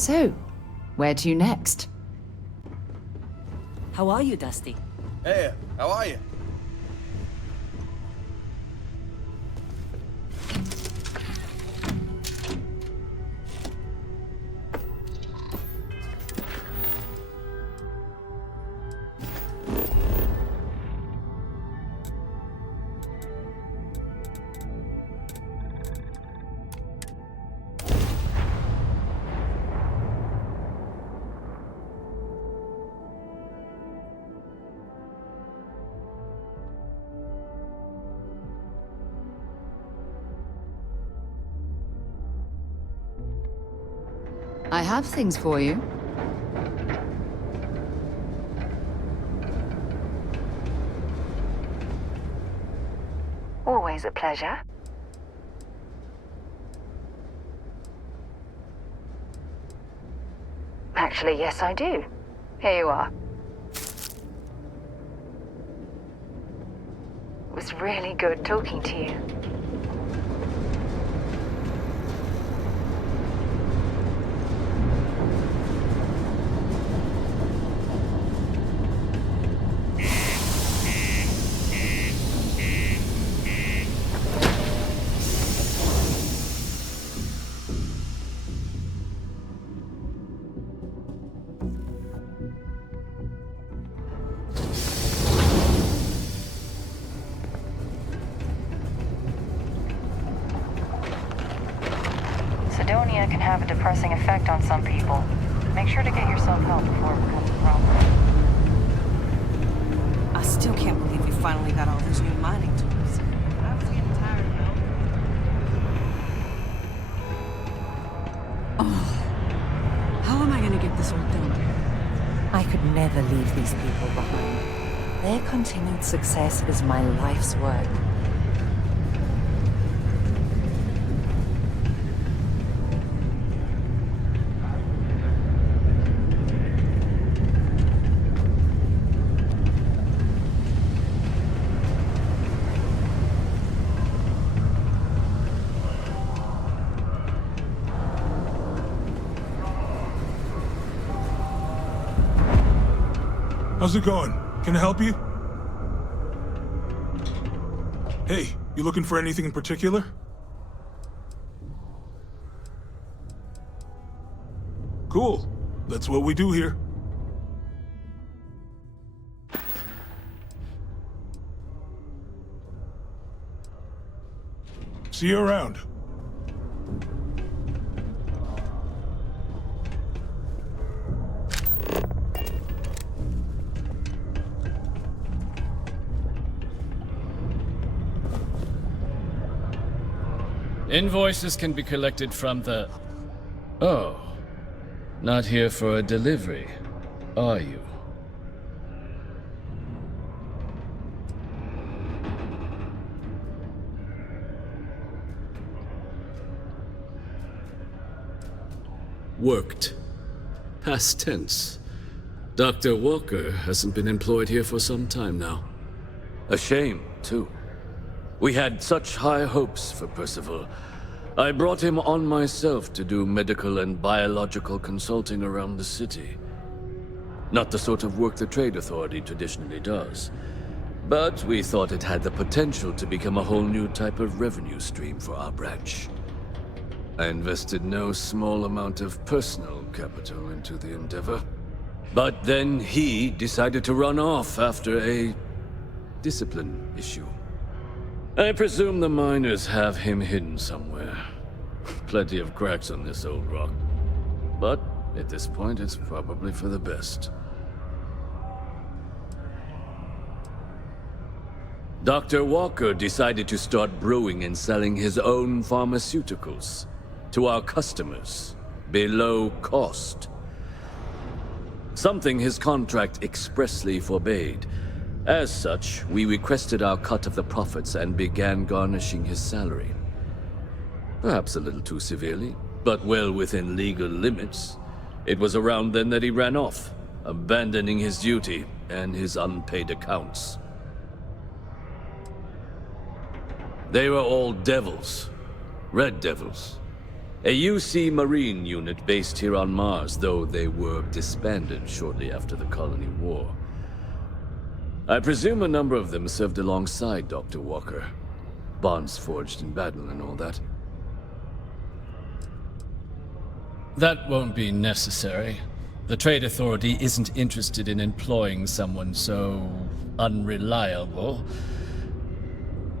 So, where to next? How are you, Dusty? Hey, how are you? I have things for you. Always a pleasure. Actually, yes, I do. Here you are. It was really good talking to you. Sidonia can have a depressing effect on some people. Make sure to get yourself help before it becomes a problem. I still can't believe we finally got all those new mining tools. I was getting tired of it. Oh, how am I gonna get this all done? I could never leave these people behind. Their continued success is my life's work. How's it going? Can I help you? Hey, you looking for anything in particular? Cool. That's what we do here. See you around. Invoices can be collected from the... Oh. Not here for a delivery, are you? Worked. Past tense. Dr. Walker hasn't been employed here for some time now. A shame, too. We had such high hopes for Percival. I brought him on myself to do medical and biological consulting around the city. Not the sort of work the Trade Authority traditionally does. But we thought it had the potential to become a whole new type of revenue stream for our branch. I invested no small amount of personal capital into the endeavor. But then he decided to run off after a discipline issue. I presume the miners have him hidden somewhere. Plenty of cracks on this old rock. But at this point, it's probably for the best. Dr. Walker decided to start brewing and selling his own pharmaceuticals to our customers below cost. Something his contract expressly forbade. As such, we requested our cut of the profits and began garnishing his salary. Perhaps a little too severely, but well within legal limits. It was around then that he ran off, abandoning his duty and his unpaid accounts. They were all devils. Red devils. A UC Marine unit based here on Mars, though they were disbanded shortly after the Colony War. I presume a number of them served alongside Dr. Walker. Bonds forged in battle and all that. That won't be necessary. The Trade Authority isn't interested in employing someone so unreliable.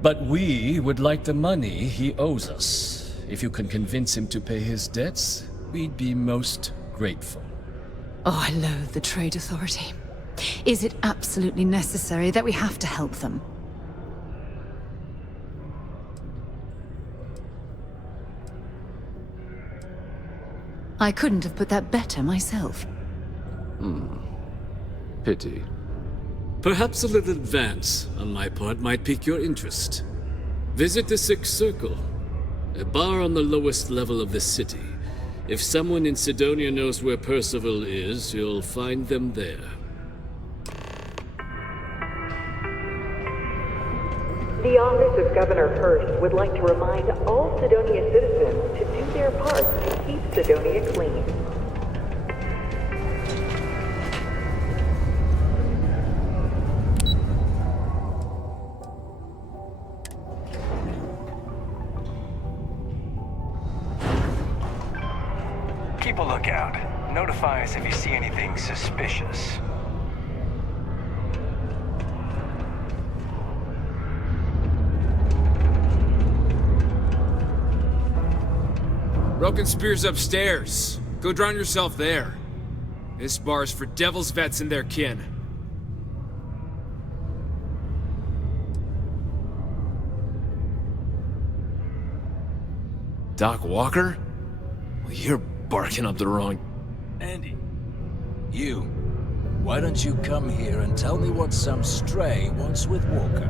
But we would like the money he owes us. If you can convince him to pay his debts, we'd be most grateful. Oh, I loathe the Trade Authority. Is it absolutely necessary that we have to help them? I couldn't have put that better myself. Pity. Perhaps a little advance on my part might pique your interest. Visit the Sixth Circle, a bar on the lowest level of the city. If someone in Sidonia knows where Percival is, you'll find them there. The Office of Governor Hurst would like to remind all Sidonia citizens to do their part to keep Sidonia clean. Keep a lookout. Notify us if you see anything suspicious. Broken Spear's upstairs. Go drown yourself there. This bar's for Devil's vets and their kin. Doc Walker? Well, you're barking up the wrong... Andy, you. Why don't you come here and tell me what some stray wants with Walker?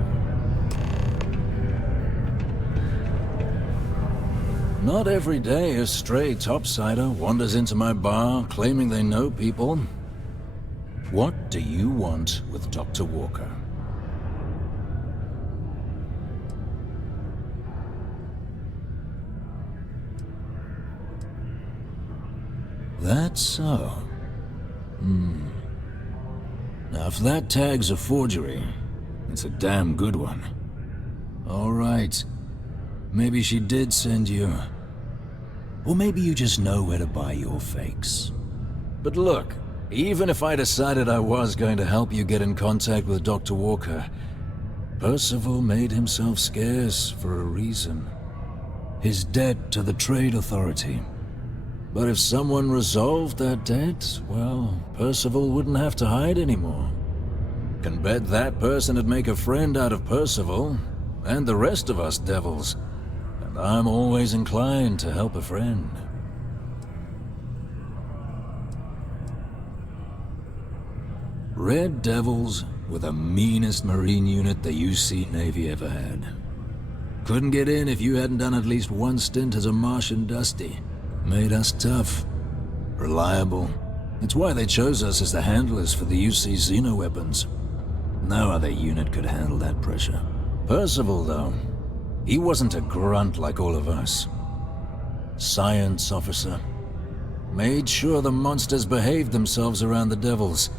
Not every day a stray topsider wanders into my bar claiming they know people. What do you want with Dr. Walker? That's so. Now, if that tag's a forgery, it's a damn good one. All right. Maybe she did send you. Or maybe you just know where to buy your fakes. But look, even if I decided I was going to help you get in contact with Dr. Walker, Percival made himself scarce for a reason. His debt to the Trade Authority. But if someone resolved that debt, well, Percival wouldn't have to hide anymore. Can bet that person would make a friend out of Percival, and the rest of us devils. And I'm always inclined to help a friend. Red Devils were the meanest Marine unit the UC Navy ever had. Couldn't get in if you hadn't done at least one stint as a Martian Dusty. Made us tough, reliable. It's why they chose us as the handlers for the UC Xeno weapons. No other unit could handle that pressure. Percival, though, he wasn't a grunt like all of us. Science officer. Made sure the monsters behaved themselves around the Devils,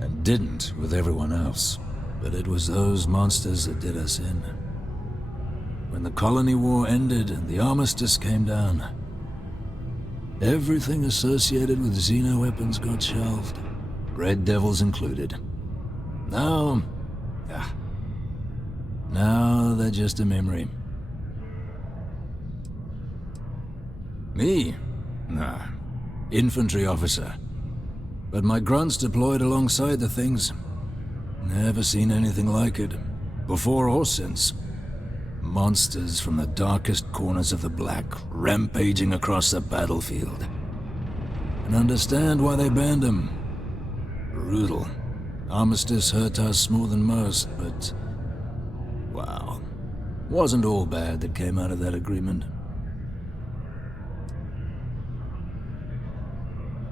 and didn't with everyone else. But it was those monsters that did us in. When the Colony War ended and the armistice came down, everything associated with Xeno weapons got shelved, Red Devils included. Now they're just a memory. Me? Nah. Infantry officer. But my grunts deployed alongside the things. Never seen anything like it. Before or since. Monsters from the darkest corners of the Black, rampaging across the battlefield. And understand why they banned them. Brutal. Armistice hurt us more than most, but... wow. Wasn't all bad that came out of that agreement.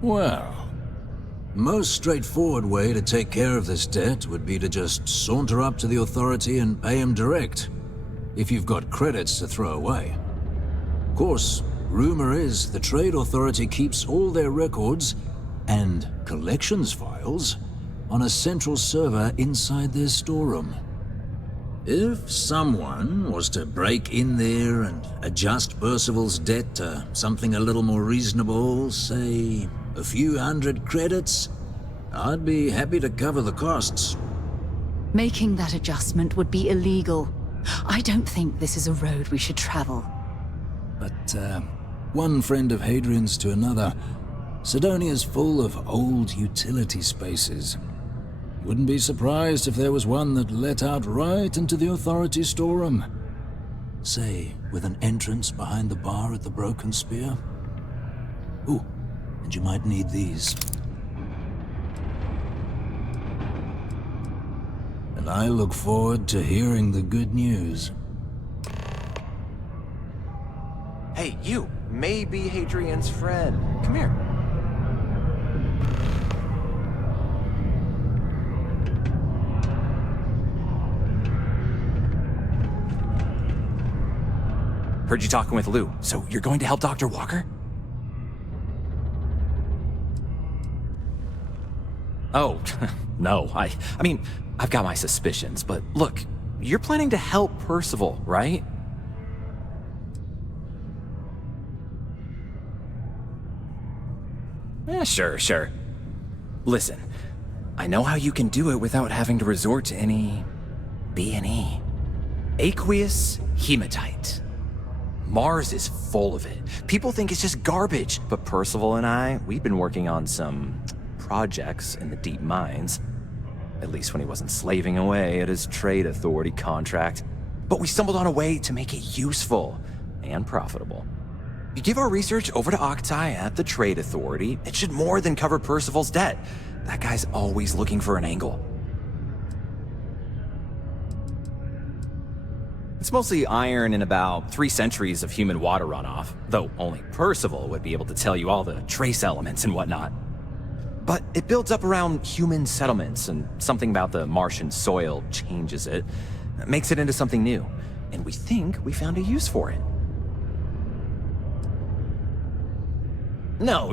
Well, most straightforward way to take care of this debt would be to just saunter up to the Authority and pay him direct, if you've got credits to throw away. Of course, Rumor is the Trade Authority keeps all their records and collections files on a central server inside their storeroom. If someone was to break in there and adjust Percival's debt to something a little more reasonable, say a few hundred credits, I'd be happy to cover the costs. Making that adjustment would be illegal. I don't think this is a road we should travel. But, one friend of Hadrian's to another, Sidonia's full of old utility spaces. Wouldn't be surprised if there was one that let out right into the Authority storeroom. Say, with an entrance behind the bar at the Broken Spear. Ooh, and you might need these. And I look forward to hearing the good news. Hey, you! Maybe Hadrian's friend. Come here. Heard you talking with Lou, so you're going to help Dr. Walker? Oh, no, I mean, I've got my suspicions, but look, you're planning to help Percival, right? Yeah, sure. Listen, I know how you can do it without having to resort to any B&E. Aqueous hematite. Mars is full of it. People think it's just garbage, but Percival and I, we've been working on some projects in the deep mines. At least when he wasn't slaving away at his Trade Authority contract. But we stumbled on a way to make it useful and profitable. You give our research over to Octai at the Trade Authority, it should more than cover Percival's debt. That guy's always looking for an angle. It's mostly iron and about 3 centuries of human water runoff, though only Percival would be able to tell you all the trace elements and whatnot. But it builds up around human settlements, and something about the Martian soil changes it, makes it into something new, and we think we found a use for it. No.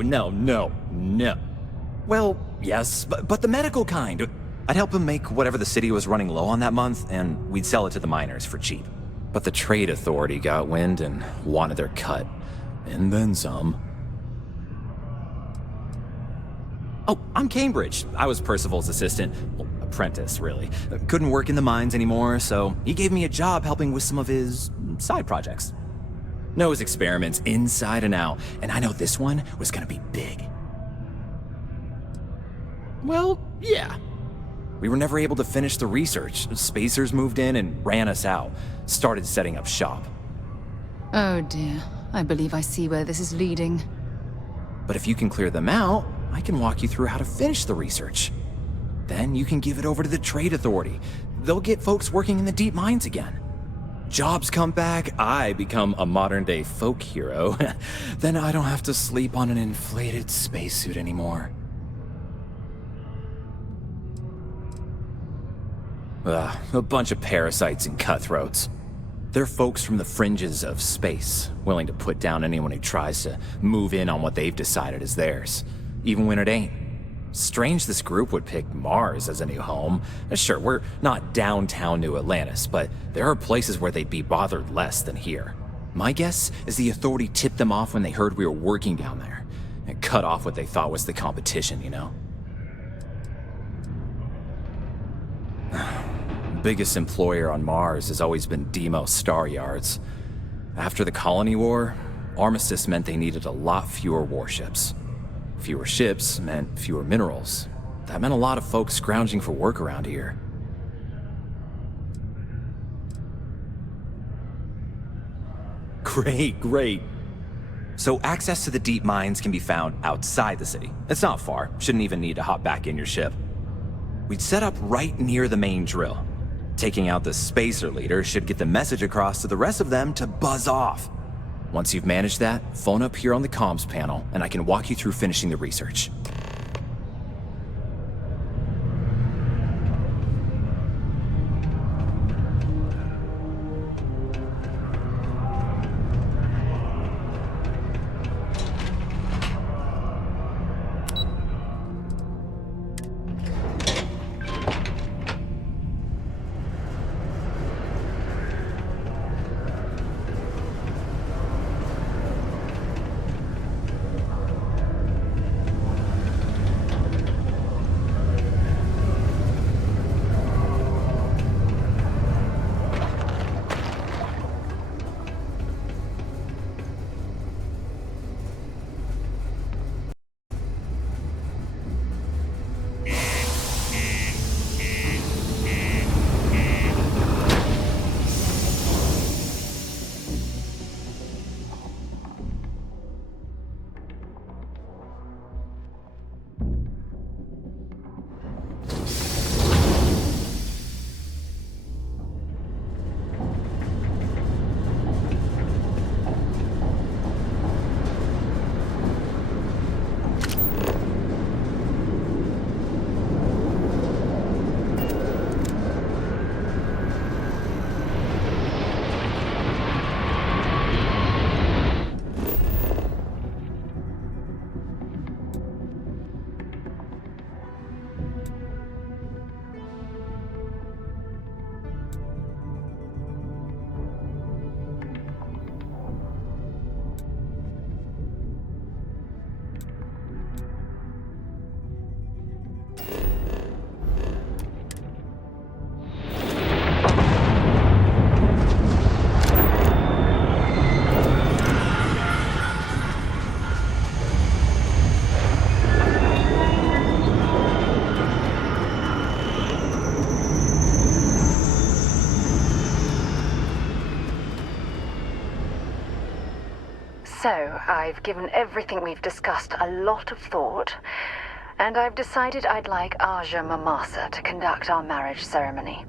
Well, yes, but the medical kind. I'd help him make whatever the city was running low on that month, and we'd sell it to the miners for cheap. But the Trade Authority got wind and wanted their cut. And then some. Oh, I'm Cambridge. I was Percival's assistant. Well, apprentice, really. Couldn't work in the mines anymore, so he gave me a job helping with some of his side projects. Knows experiments inside and out, and I know this one was gonna be big. Well, yeah. We were never able to finish the research. Spacers moved in and ran us out. Started setting up shop. Oh dear. I believe I see where this is leading. But if you can clear them out, I can walk you through how to finish the research. Then you can give it over to the Trade Authority. They'll get folks working in the deep mines again. Jobs come back, I become a modern-day folk hero. Then I don't have to sleep on an inflated spacesuit anymore. A bunch of parasites and cutthroats. They're folks from the fringes of space, willing to put down anyone who tries to move in on what they've decided is theirs, even when it ain't. Strange this group would pick Mars as a new home. Sure, we're not downtown New Atlantis, but there are places where they'd be bothered less than here. My guess is the Authority tipped them off when they heard we were working down there, and cut off what they thought was the competition, you know? Biggest employer on Mars has always been Deimos Star Yards. After the Colony War, armistice meant they needed a lot fewer warships. Fewer ships meant fewer minerals. That meant a lot of folks scrounging for work around here. Great. So access to the deep mines can be found outside the city. It's not far, shouldn't even need to hop back in your ship. We'd set up right near the main drill. Taking out the spacer leader should get the message across to the rest of them to buzz off. Once you've managed that, phone up here on the comms panel, and I can walk you through finishing the research. So, I've given everything we've discussed a lot of thought, and I've decided I'd like Aja Mamasa to conduct our marriage ceremony.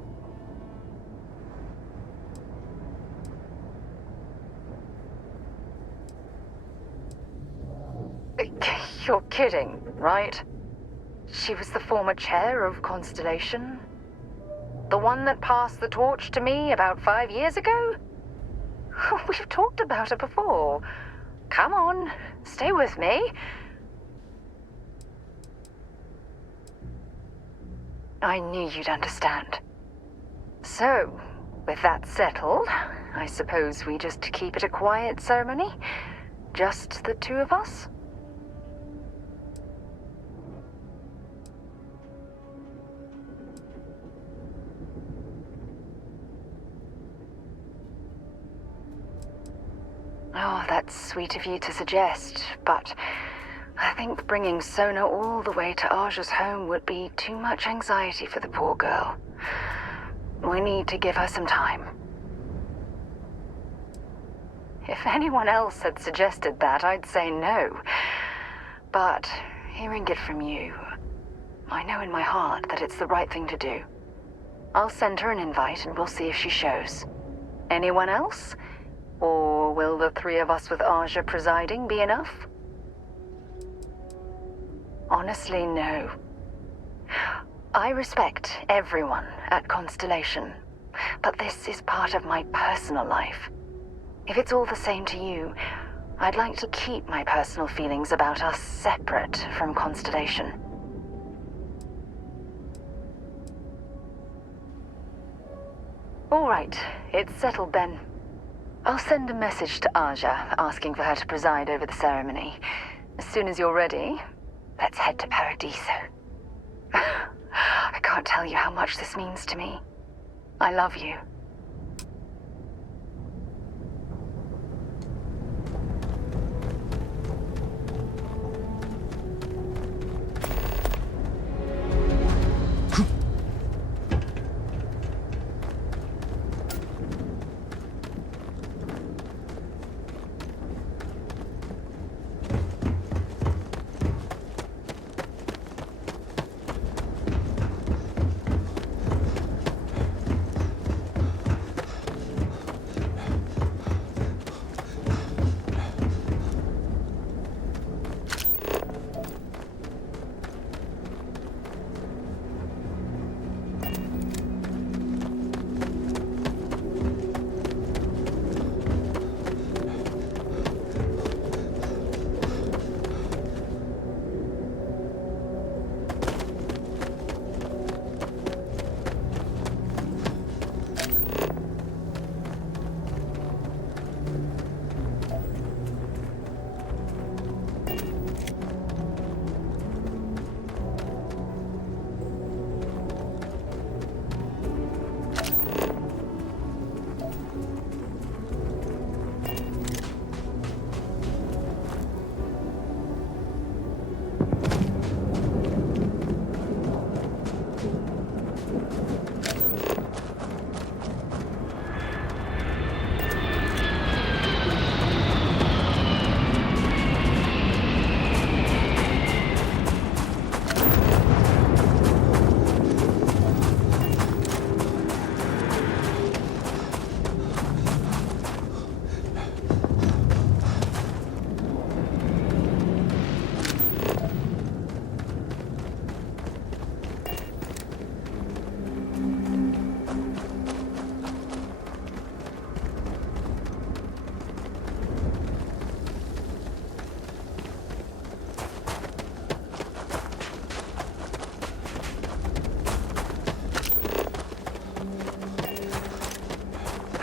You're kidding, right? She was the former chair of Constellation? The one that passed the torch to me about 5 years ago? We've talked about her before. Come on, stay with me. I knew you'd understand. So, with that settled, I suppose we just keep it a quiet ceremony? Just the two of us? Oh, that's sweet of you to suggest, but I think bringing Sona all the way to Aja's home would be too much anxiety for the poor girl. We need to give her some time. If anyone else had suggested that, I'd say no. But hearing it from you, I know in my heart that it's the right thing to do. I'll send her an invite and we'll see if she shows. Anyone else? Or will the three of us with Aja presiding be enough? Honestly, no. I respect everyone at Constellation, but this is part of my personal life. If it's all the same to you, I'd like to keep my personal feelings about us separate from Constellation. All right, it's settled then. I'll send a message to Aja asking for her to preside over the ceremony. As soon as you're ready, let's head to Paradiso. I can't tell you how much this means to me. I love you.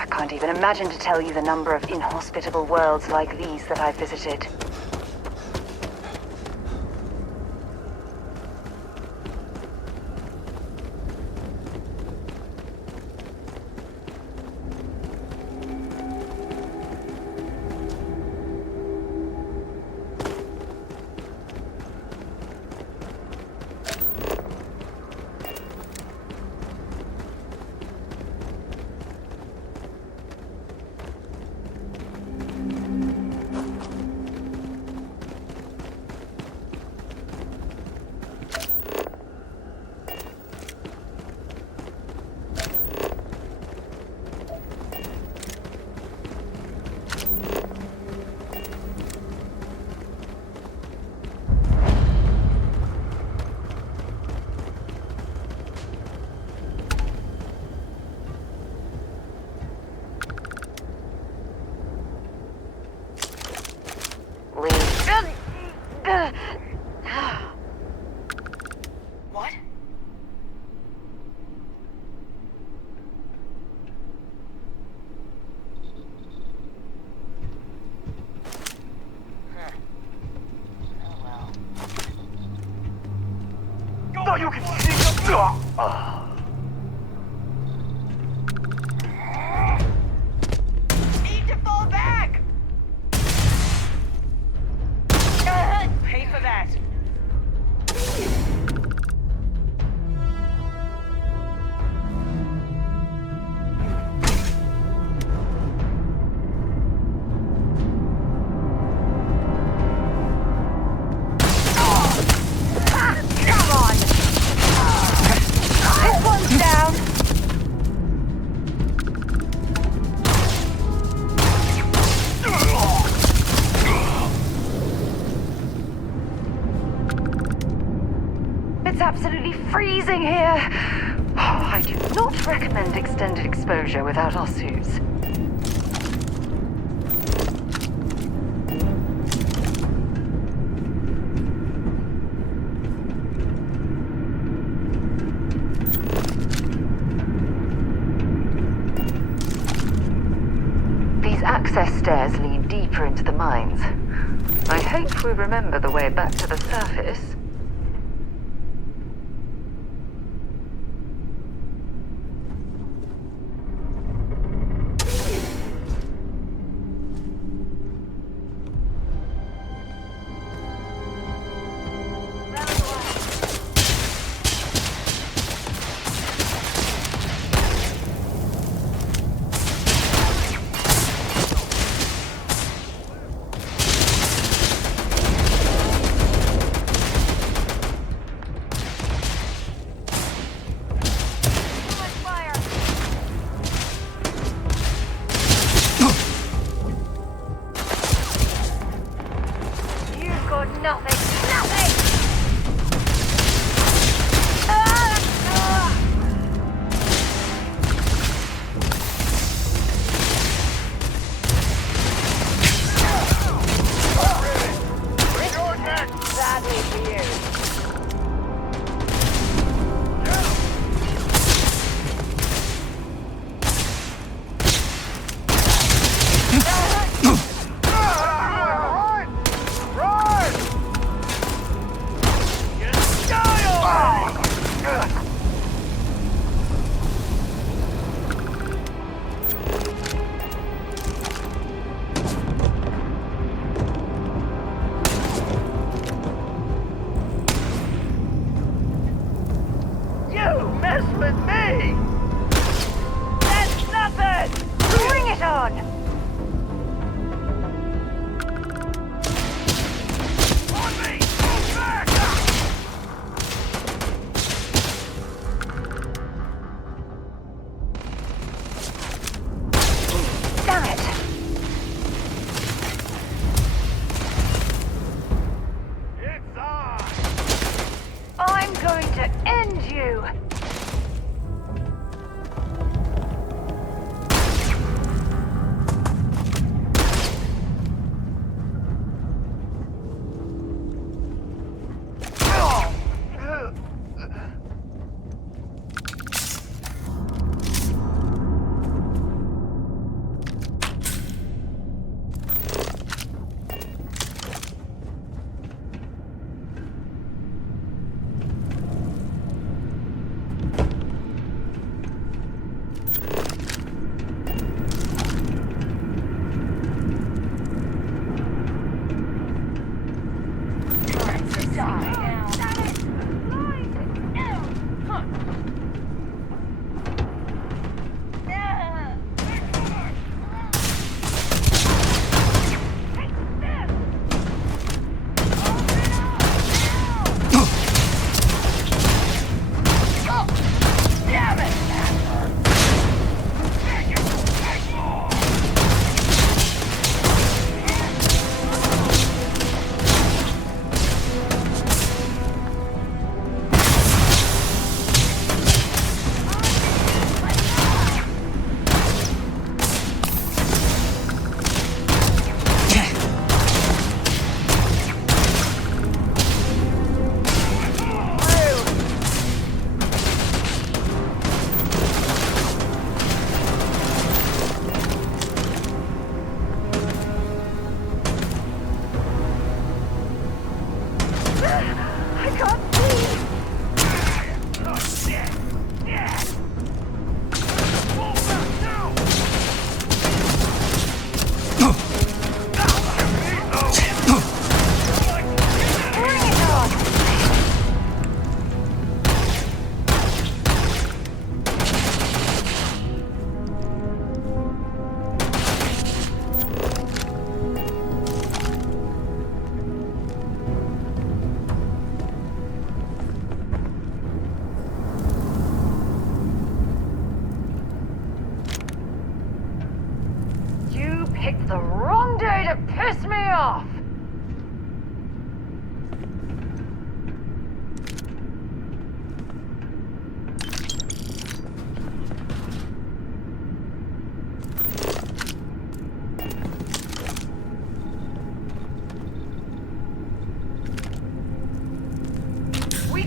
I can't even imagine to tell you the number of inhospitable worlds like these that I've visited. I do not recommend extended exposure without our suits. These access stairs lead deeper into the mines. I hope we remember the way back to the surface. picked the wrong day to piss me off!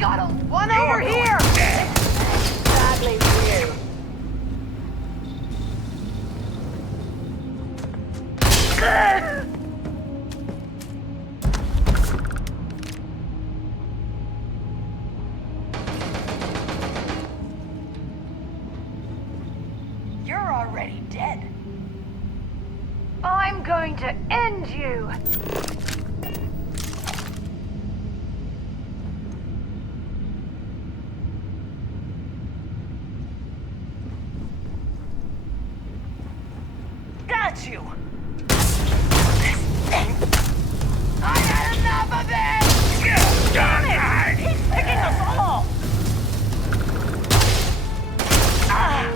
got a one over here! Sadly for you. You're already dead. I'm going to end you! Got you! I had enough of it! Damn it! He's picking us all! Ah!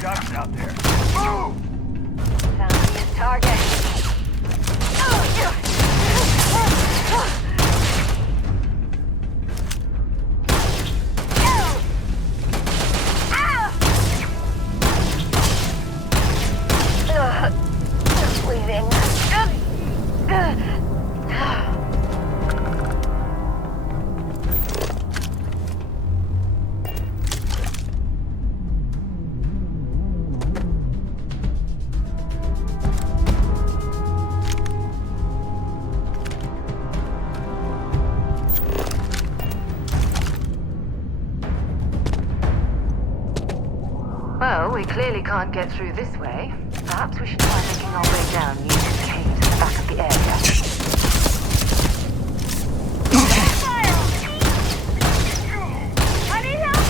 Ducks out there. Move! Found me a target. Bleeding. Well, we clearly can't get through this way. Perhaps we should try making our way down using the cave to the back of the area. I need help!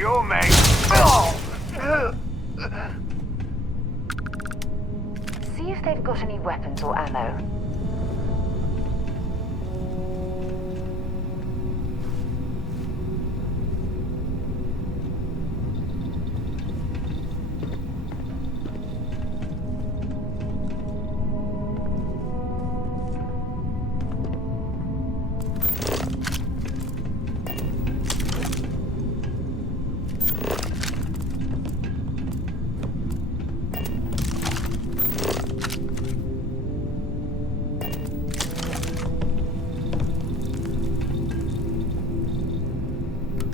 you, mate. Oh! See if they've got any weapons or ammo.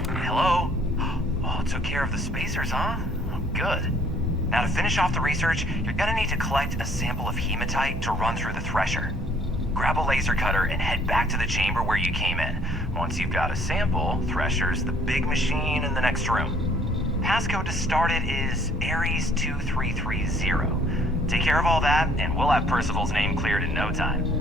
Hello? Oh, took care of the spacers, huh? Oh, good. Now to finish off the research, you're gonna need to collect a sample of hematite to run through the thresher. Grab a laser cutter and head back to the chamber where you came in. Once you've got a sample, Thresher's the big machine in the next room. Passcode to start it is Ares 2330. Take care of all that, and we'll have Percival's name cleared in no time.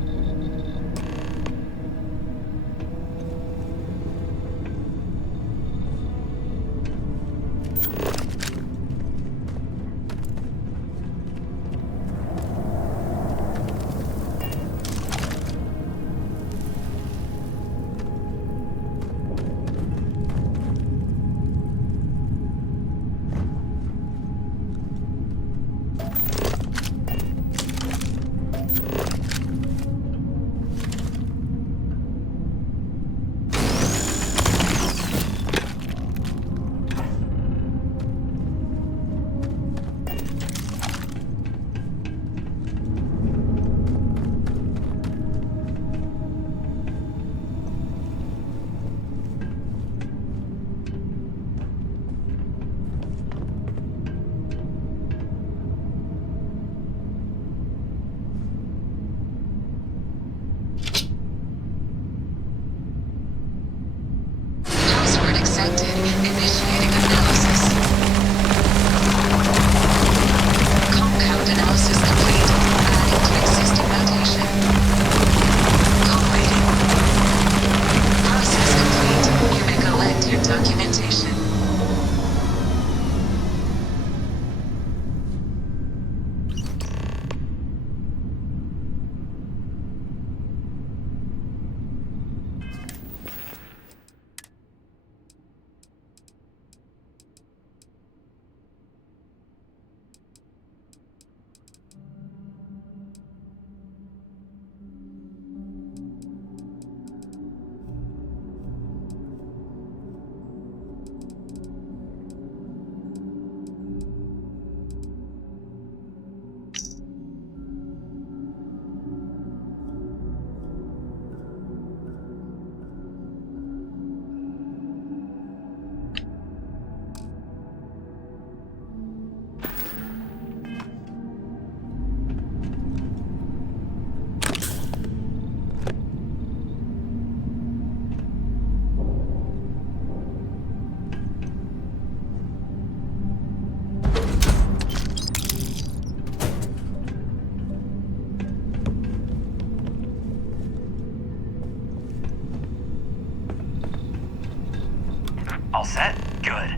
All set? Good.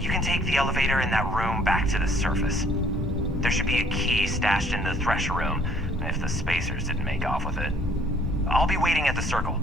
You can take the elevator in that room back to the surface. There should be a key stashed in the Thresher room, if the spacers didn't make off with it. I'll be waiting at the circle.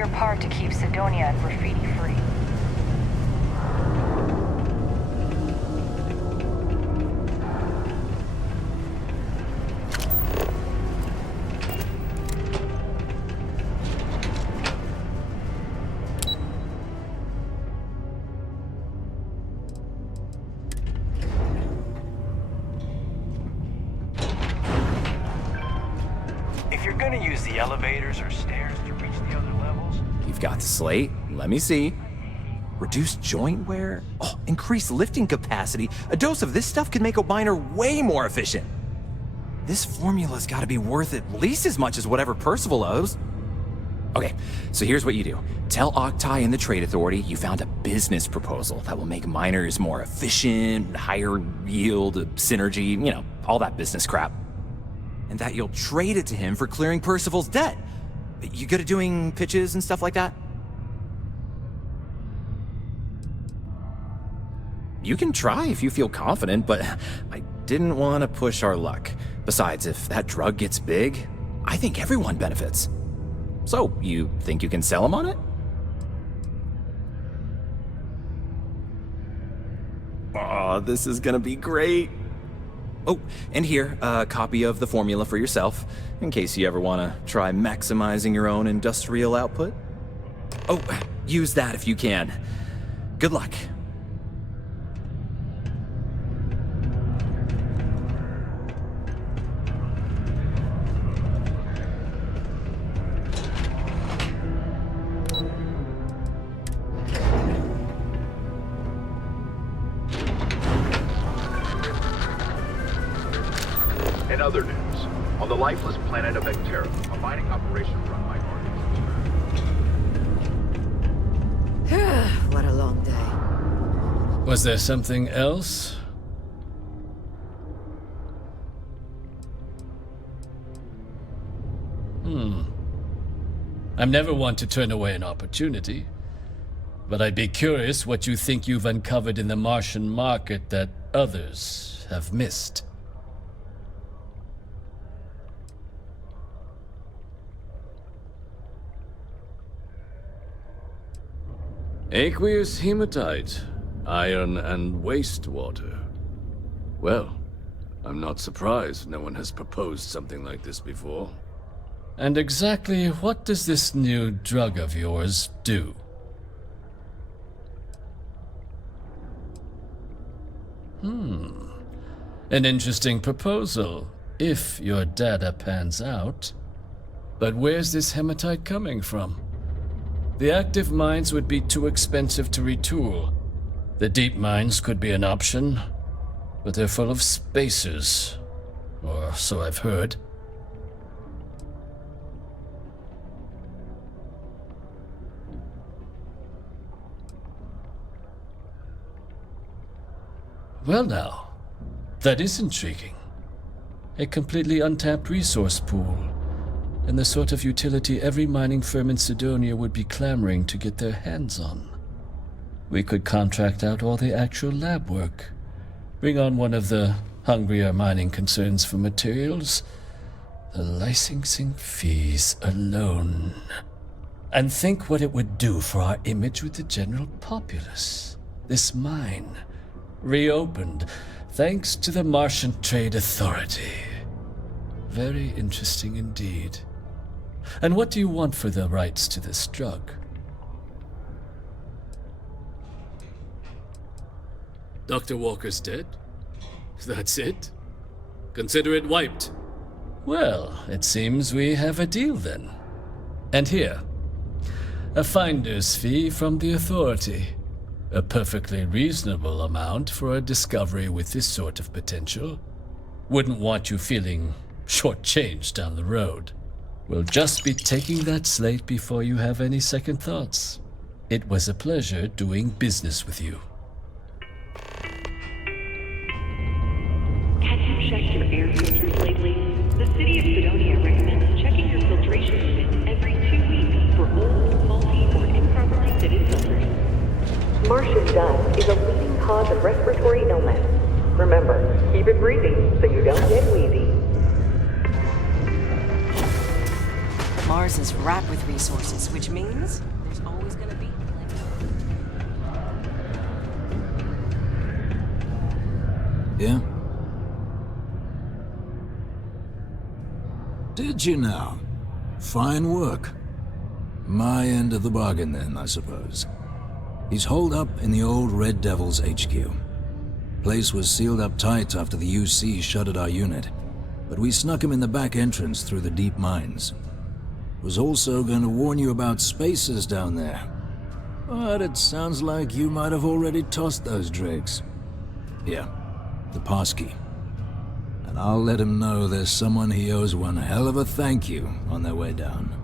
your part to keep Sidonia graffiti-free. If you're gonna use the elevators or stairs to reach the other levels, You've got the slate. Let me see. Reduce joint wear? Oh, increase lifting capacity. A dose of this stuff could make a miner way more efficient. This formula's gotta be worth at least as much as whatever Percival owes. Okay, so here's what you do. Tell Octai and the Trade Authority you found a business proposal that will make miners more efficient, higher yield, synergy, you know, all that business crap. And that you'll trade it to him for clearing Percival's debt. You good at doing pitches and stuff like that? You can try if you feel confident, but I didn't want to push our luck. Besides, if that drug gets big, I think everyone benefits. So, you think you can sell him on it? Oh, this is gonna be great. Oh, and here, a copy of the formula for yourself, in case you ever want to try maximizing your own industrial output. Oh, use that if you can. Good luck. in other news, on the lifeless planet of Vectera, a mining operation run by What a long day. Was there something else? I'm never one to turn away an opportunity, but I'd be curious what you think you've uncovered in the Martian market that others have missed. Aqueous hematite, iron and wastewater. Well, I'm not surprised no one has proposed something like this before. And exactly what does this new drug of yours do? An interesting proposal, if your data pans out. But where's this hematite coming from? The active mines would be too expensive to retool. The deep mines could be an option, but they're full of spacers, or so I've heard. Well now, that is intriguing. A completely untapped resource pool, and the sort of utility every mining firm in Sidonia would be clamoring to get their hands on. We could contract out all the actual lab work, bring on one of the hungrier mining concerns for materials, the licensing fees alone. And think what it would do for our image with the general populace. This mine, reopened thanks to the Martian Trade Authority. Very interesting indeed. And what do you want for the rights to this drug? Dr. Walker's dead? That's it? Consider it wiped. Well, it seems we have a deal then. And here, a finder's fee from the Authority. A perfectly reasonable amount for a discovery with this sort of potential. Wouldn't want you feeling shortchanged down the road. We'll just be taking that slate before you have any second thoughts. It was a pleasure doing business with you. Have you checked your air filters lately? The city of Sidonia recommends checking your filtration units every 2 weeks for old, faulty, or improperly fitted filters. Martian dust is a leading cause of respiratory illness. Remember, keep it breezy so you don't get wheezy. Mars Mars is ripe with resources, which means there's always gonna be Yeah? Did you now? Fine work. My end of the bargain then, I suppose. He's holed up in the old Red Devil's HQ. Place was sealed up tight after the UC shuttered our unit, but we snuck him in the back entrance through the deep mines. Was also going to warn you about spacers down there. But it sounds like you might have already tossed those drakes. Here, the passkey. And I'll let him know there's someone he owes one hell of a thank you on their way down.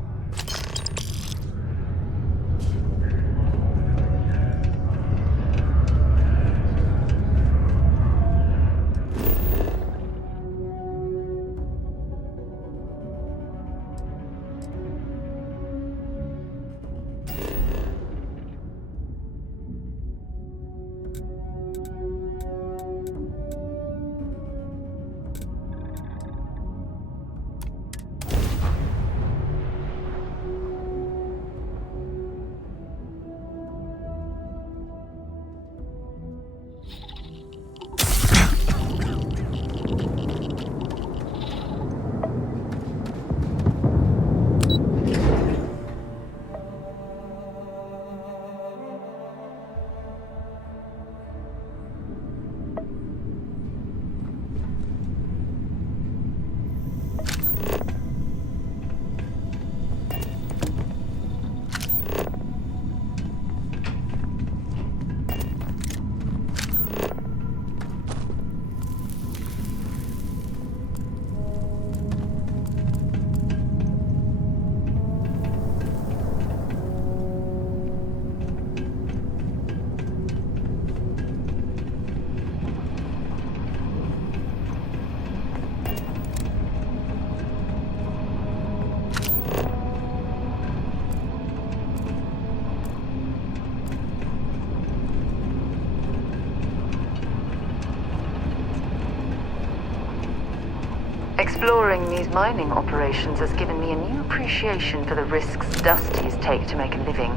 Exploring these mining operations has given me a new appreciation for the risks Dusties take to make a living.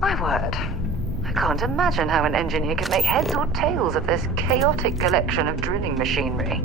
My word. I can't imagine how an engineer could make heads or tails of this chaotic collection of drilling machinery.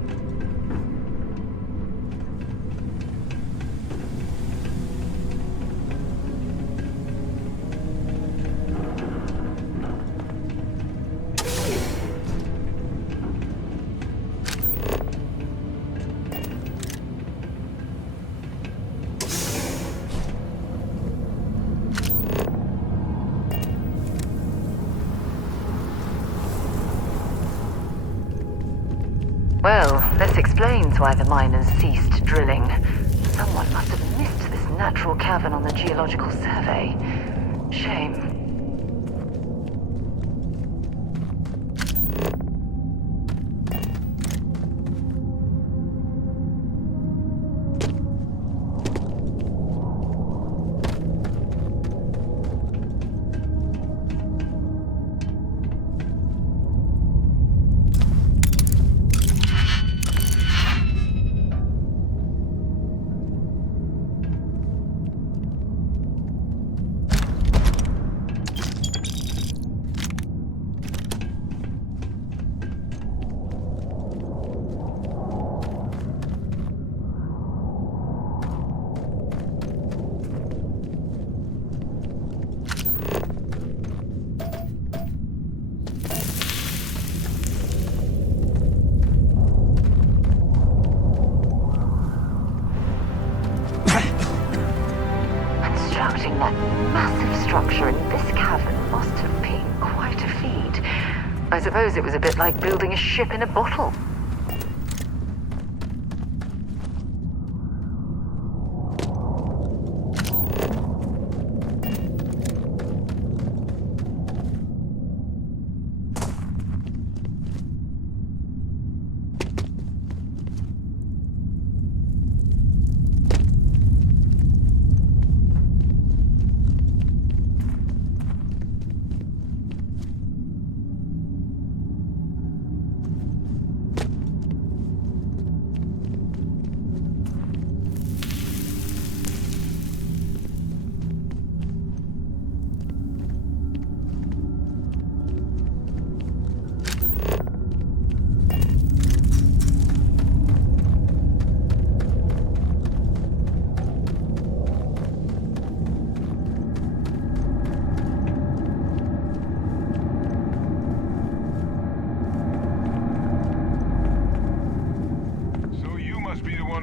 Well, this explains why the miners ceased drilling. Someone must have missed this natural cavern on the geological survey. Shame. Constructing that massive structure in this cavern must have been quite a feat. I suppose it was a bit like building a ship in a bottle.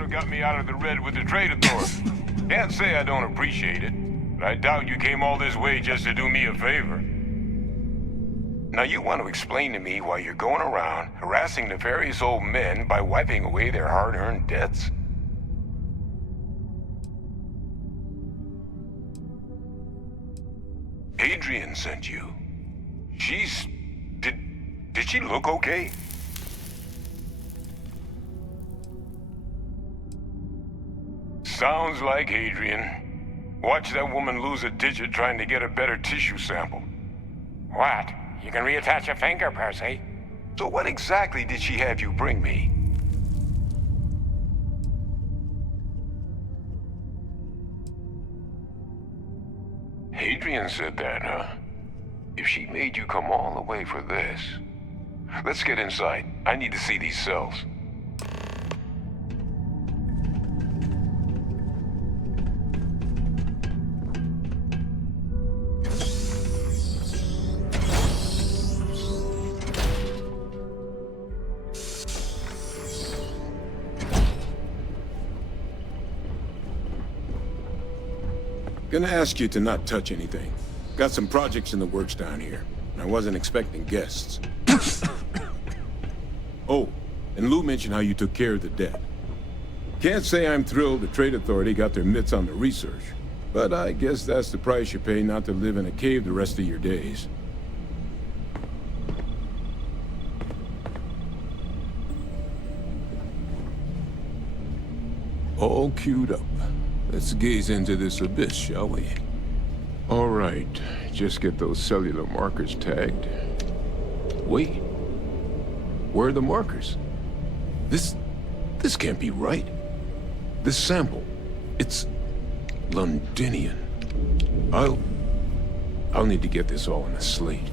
got me out of the red with the trade authority. Can't say I don't appreciate it, but I doubt you came all this way just to do me a favor. Now you want to explain to me why you're going around harassing nefarious old men by wiping away their hard-earned debts? Adrian sent you. Did she look okay? Sounds like Adrian. Watch that woman lose a digit trying to get a better tissue sample. What? You can reattach a finger, Percy. So what exactly did she have you bring me? Adrian said that, huh? If she made you come all the way for this... Let's get inside. I need to see these cells. Gonna ask you to not touch anything. Got some projects in the works down here. I wasn't expecting guests. Oh, and Lou mentioned how you took care of the debt. Can't say I'm thrilled the Trade Authority got their mitts on the research, but I guess that's the price you pay not to live in a cave the rest of your days. All queued up. Let's gaze into this abyss, shall we? All right, just get those cellular markers tagged. Wait. Where are the markers? This can't be right. This sample, it's Londinian. I'll need to get this all on a slate.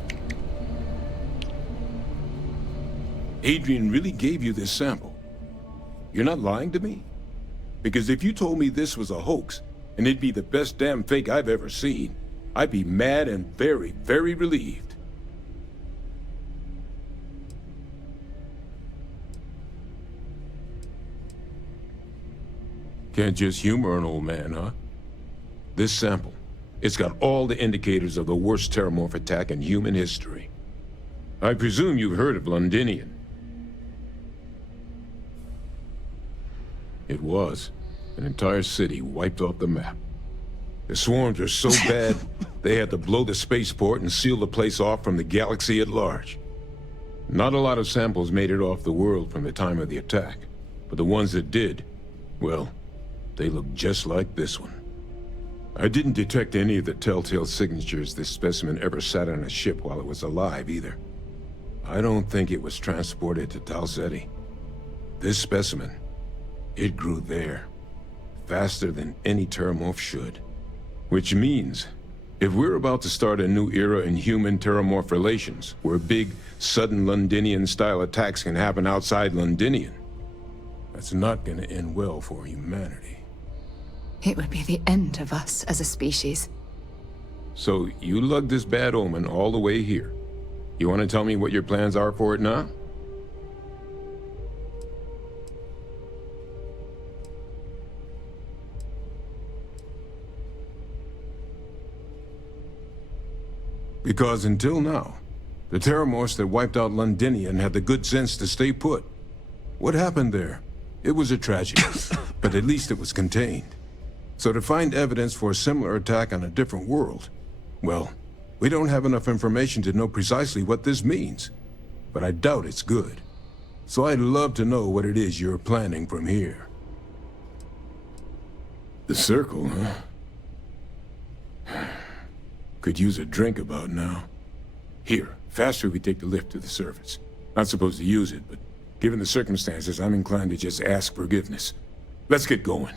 Adrian really gave you this sample. You're not lying to me? Because if you told me this was a hoax, and it'd be the best damn fake I've ever seen, I'd be mad and very, very relieved. Can't just humor an old man, huh? This sample, it's got all the indicators of the worst terramorph attack in human history. I presume you've heard of Londinian. It was. An entire city wiped off the map. The swarms were so bad, they had to blow the spaceport and seal the place off from the galaxy at large. Not a lot of samples made it off the world from the time of the attack, but the ones that did, well, they look just like this one. I didn't detect any of the telltale signatures this specimen ever sat on a ship while it was alive, either. I don't think it was transported to Tal Ceti. This specimen, it grew there, faster than any terramorph should. Which means, if we're about to start a new era in human-terramorph relations, where big, sudden Londinian-style attacks can happen outside Londinian, that's not gonna end well for humanity. It would be the end of us as a species. So, you lugged this bad omen all the way here. You want to tell me what your plans are for it now? Because until now, the terramorphs that wiped out Londinian had the good sense to stay put. What happened there? It was a tragedy, but at least it was contained. So to find evidence for a similar attack on a different world, well, we don't have enough information to know precisely what this means. But I doubt it's good. So I'd love to know what it is you're planning from here. The circle, huh? Could use a drink about now. Here, faster we take the lift to the surface. Not supposed to use it, but given the circumstances, I'm inclined to just ask forgiveness. Let's get going.